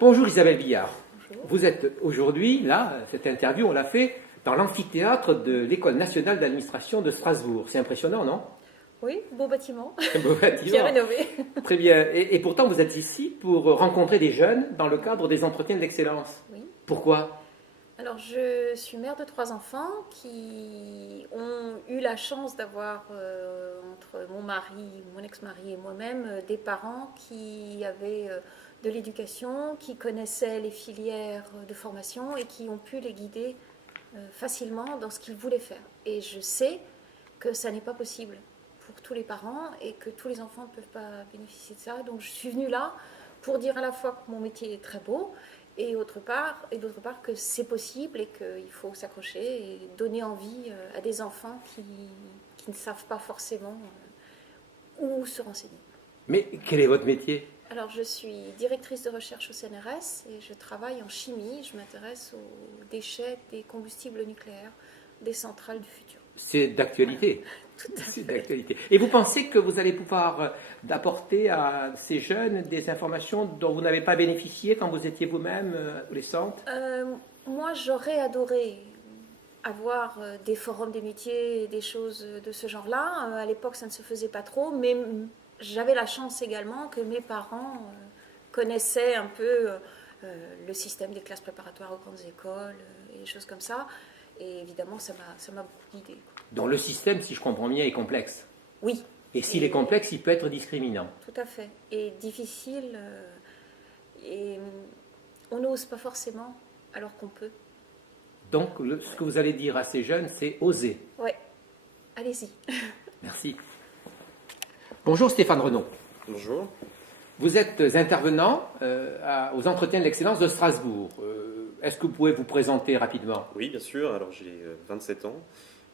Bonjour Isabelle Billard. Bonjour. Vous êtes aujourd'hui, là, cette interview, on l'a fait dans l'amphithéâtre de l'École nationale d'administration de Strasbourg. C'est impressionnant, non? Oui, beau bâtiment, Un beau bâtiment. bien rénové. Très bien. Et pourtant, vous êtes ici pour rencontrer des jeunes dans le cadre des entretiens de l'excellence. Oui. Pourquoi? Alors, je suis mère de 3 enfants qui ont eu la chance d'avoir, entre mon mari, mon ex-mari et moi-même, des parents qui avaient de l'éducation, qui connaissaient les filières de formation et qui ont pu les guider facilement dans ce qu'ils voulaient faire. Et je sais que ça n'est pas possible pour tous les parents et que tous les enfants ne peuvent pas bénéficier de ça. Donc, je suis venue là pour dire à la fois que mon métier est très beau, et d'autre part que c'est possible et qu'il faut s'accrocher et donner envie à des enfants qui ne savent pas forcément où se renseigner. Mais quel est votre métier? Alors, je suis directrice de recherche au CNRS et je travaille en chimie. Je m'intéresse aux déchets des combustibles nucléaires des centrales du futur. C'est d'actualité. Tout à C'est fait. d'actualité. Et vous pensez que vous allez pouvoir apporter à ces jeunes des informations dont vous n'avez pas bénéficié quand vous étiez vous-même adolescente? Moi, j'aurais adoré avoir des forums des métiers, des choses de ce genre-là. À l'époque, ça ne se faisait pas trop, mais j'avais la chance également que mes parents connaissaient un peu le système des classes préparatoires aux grandes écoles et des choses comme ça. Et évidemment, ça m'a beaucoup guidée. Dont le système, si je comprends bien, est complexe. Oui. Et s'il est complexe, il peut être discriminant. Tout à fait. Et difficile. Et on n'ose pas forcément alors qu'on peut. Donc, ce que vous allez dire à ces jeunes, c'est oser. Ouais. Allez-y. Merci. Bonjour Stéphane Renaud. Bonjour. Vous êtes intervenant aux entretiens de l'excellence de Strasbourg. Est-ce que vous pouvez vous présenter rapidement? Oui, bien sûr. Alors, j'ai 27 ans.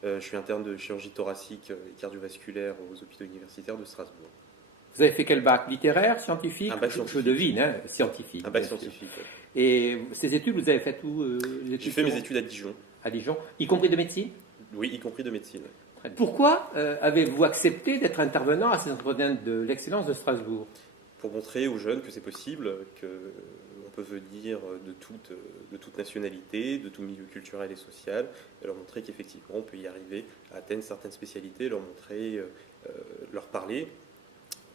Je suis interne de chirurgie thoracique et cardiovasculaire aux hôpitaux universitaires de Strasbourg. Vous avez fait quel bac? Littéraire, scientifique? Un bac Je scientifique. devine, hein, scientifique. Un bac bien sûr. scientifique. Ouais. Et ces études, vous avez fait où J'ai fait mes études à Dijon. à Dijon, y compris de médecine? Oui, y compris de médecine. Très bien. Pourquoi avez-vous accepté d'être intervenant à ces entretiens de l'excellence de Strasbourg? Pour montrer aux jeunes que c'est possible, qu'on peut venir de toute nationalité, de tout milieu culturel et social, et leur montrer qu'effectivement on peut y arriver à atteindre certaines spécialités, leur montrer, leur parler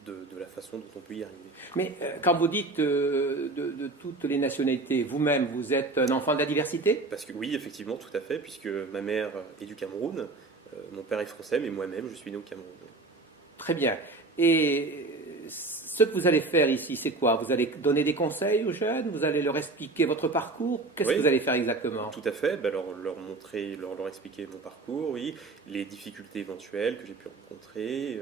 de la façon dont on peut y arriver. Mais quand vous dites de toutes les nationalités, vous-même, vous êtes un enfant de la diversité? Parce que oui, effectivement, tout à fait, puisque ma mère est du Cameroun, mon père est français, mais moi-même, je suis né au Cameroun. Très bien. Et ce que vous allez faire ici, c'est quoi? Vous allez donner des conseils aux jeunes? Vous allez leur expliquer votre parcours? Qu'est-ce Oui. que vous allez faire exactement? Tout à fait, leur montrer, leur expliquer mon parcours, oui, les difficultés éventuelles que j'ai pu rencontrer,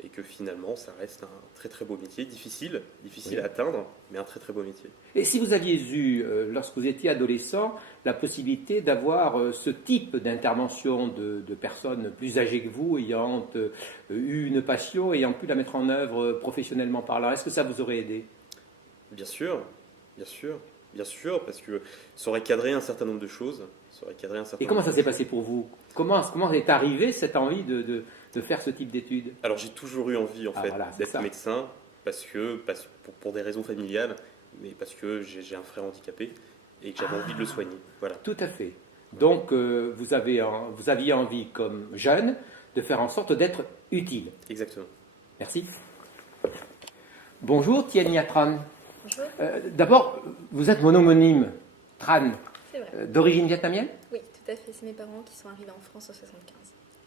et que finalement, ça reste un très très beau métier, difficile Oui. à atteindre, mais un très très beau métier. Et si vous aviez eu, lorsque vous étiez adolescent, la possibilité d'avoir ce type d'intervention de personnes plus âgées que vous, ayant eu une passion, ayant pu la mettre en œuvre professionnellement parlant, est-ce que ça vous aurait aidé? Bien sûr, bien sûr, bien sûr, parce que ça aurait cadré un certain nombre de choses. Ça aurait cadré un certain Et comment nombre ça de s'est choses. passé pour vous? Comment est arrivée cette envie de faire ce type d'études? Alors j'ai toujours eu envie en Ah, fait voilà, c'est d'être ça. médecin, pour des raisons familiales, mais parce que j'ai un frère handicapé et que j'avais envie de le soigner. Voilà. Tout à fait. Donc, vous aviez envie, comme jeune, de faire en sorte d'être utile. Exactement. Merci. Bonjour, Tien Nha Tran. Bonjour. D'abord, vous êtes mon homonyme, Tran, C'est vrai. d'origine vietnamienne. Oui, tout à fait. C'est mes parents qui sont arrivés en France en 75.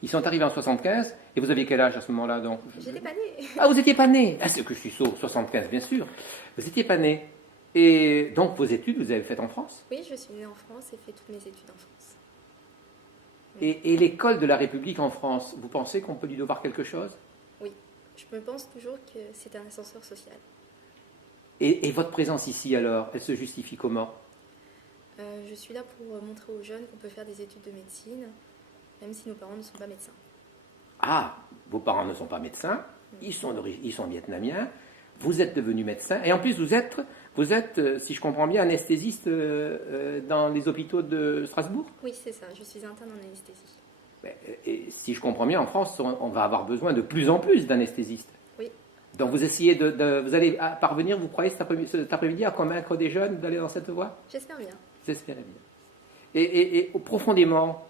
Ils sont arrivés en 75, et vous aviez quel âge à ce moment-là donc? J'étais pas née. Ah, vous n'étiez pas né. Ah, c'est que je suis sot, 75, bien sûr. Vous n'étiez pas né. Et donc, vos études, vous avez faites en France? Oui, je suis née en France et fait toutes mes études en France. Et l'école de la République en France, vous pensez qu'on peut lui devoir quelque chose? Oui, je me pense toujours que c'est un ascenseur social. Et votre présence ici, alors, elle se justifie comment? Je suis là pour montrer aux jeunes qu'on peut faire des études de médecine, même si nos parents ne sont pas médecins. Ah, vos parents ne sont pas médecins, ils sont vietnamiens, vous êtes devenu médecin, et en plus vous êtes, si je comprends bien, anesthésiste dans les hôpitaux de Strasbourg? Oui, c'est ça, je suis interne en anesthésie. Et si je comprends bien, en France, on va avoir besoin de plus en plus d'anesthésistes. Oui. Donc vous essayez vous allez parvenir, vous croyez cet après-midi à convaincre des jeunes d'aller dans cette voie? J'espère bien. Vous espérez bien. Et profondément,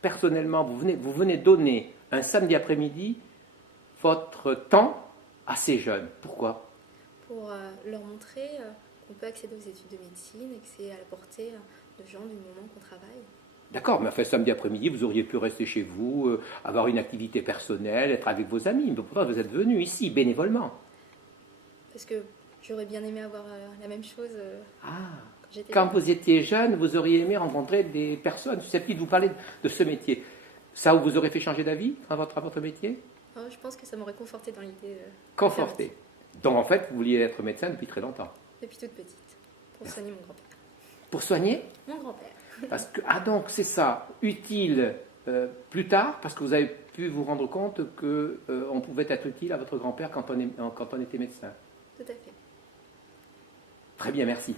personnellement, vous venez donner un samedi après-midi votre temps à ces jeunes. Pourquoi? Pour leur montrer qu'on peut accéder aux études de médecine et que c'est à la portée de gens du moment qu'on travaille. D'accord, mais enfin, samedi après-midi, vous auriez pu rester chez vous, avoir une activité personnelle, être avec vos amis. Mais pourtant, vous êtes venu ici, bénévolement. Parce que j'aurais bien aimé avoir la même chose Ah, quand j'étais quand jeune. vous étiez jeune, vous auriez aimé rencontrer des personnes susceptibles de vous parler de ce métier. Ça vous aurait fait changer d'avis à votre métier? Alors, je pense que ça m'aurait conforté dans l'idée de faire Conforté. Donc en fait, vous vouliez être médecin depuis très longtemps. médecine depuis toute petite, pour soigner mon grand-père. Pour soigner? Mon grand-père. Donc c'est ça, utile plus tard, parce que vous avez pu vous rendre compte qu'on pouvait être utile à votre grand-père quand on était médecin. Tout à fait. Très bien, merci.